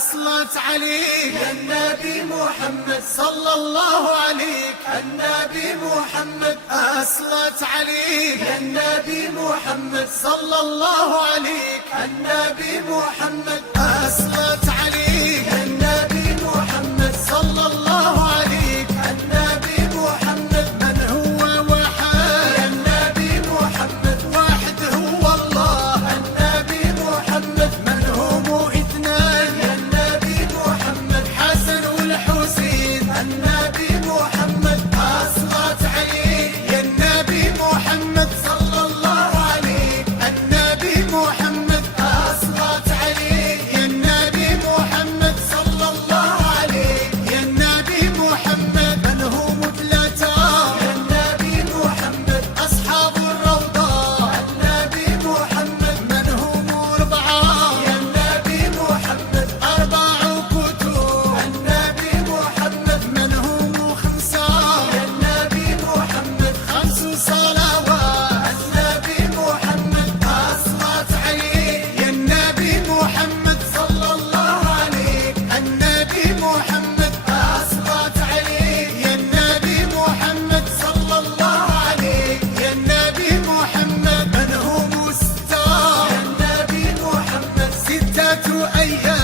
أصلت عليك يا النبي محمد صلى الله عليك. النبي محمد أصلت عليك يا النبي محمد صلى الله عليك. النبي محمد أصلت عليك يا النبي محمد صلى الله عليك. النبي محمد من هو وحد يا النبي محمد واحد هو الله. النبي محمد من هم اثنان يا النبي محمد حسن والحسين. النبي محمد أصلت عليك يا النبي محمد صلى الله عليك. النبي محمد أصلت عليك يا النبي محمد صلى الله عليك. يا النبي محمد من هم ثلاثة يا النبي محمد أصحاب الروضة. النبي محمد من هم أربعة يا النبي محمد أربع كتب. النبي محمد من هم خمسة يا النبي محمد خمس صلوات. النبي محمد أصلت عليك يا النبي محمد صلى الله عليك. النبي محمد أصلت عليك يا النبي محمد صلى الله عليك. يا النبي محمد من هم ستة يا النبي محمد ستة أيام.